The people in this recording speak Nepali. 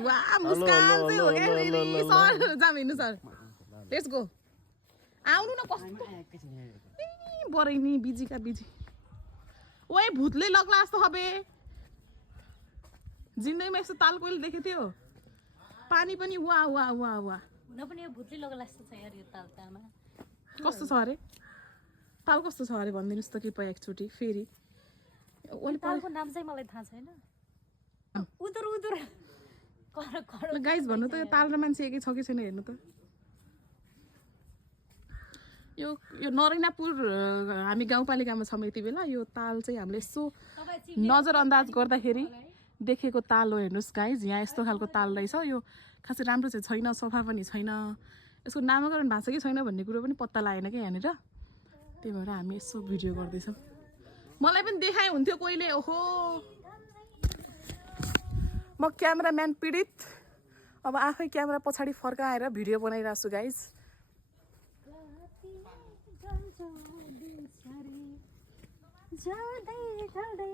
वाह मुस्कान चाहिँ हो क्या फेरि सर जाम हिँड्नु सर लेट्स गो आउनु न कस्तो बरै नि बिजीका बिजी ओए भूतले लग्ला जस्तो हबे जिन्दगीमा यस्तो ताल कोइल देखेको थियो पानी पनि वा वा वा वा हुन पनि यो भूतले लगेको जस्तो छ यार यो तालमा कस्तो छ अरे ताल कस्तो छ अरे भनिदिनुहोस् त कृपया एकचोटि फेरि तालको नाम चाहिँ मलाई थाहा छैन उदुर उदुर गाइज भन्नु त यो ताल र मान्छे एकै छ कि छैन हेर्नु त यो नरैनापुर हामी गाउँपालिकामा छौँ यति बेला यो ताल चाहिँ हामीले यसो नजरअन्दाज गर्दाखेरि देखेको ताल हो हेर्नुहोस् गाइज यहाँ यस्तो खालको ताल रहेछ यो खासै राम्रो चाहिँ छैन सफा पनि छैन यसको नामाकरण भएको छ कि छैन भन्ने कुरो पनि पत्ता लागेन क्या यहाँनिर त्यही भएर हामी यसो भिडियो गर्दैछौँ मलाई पनि देखाए हुन्थ्यो कोहीले ओहो म क्यामेराम्यान पीडित अब आफै क्यामेरा पछाडि फर्काएर भिडियो बनाइरहेको छु गाइज जाँदै जाँदै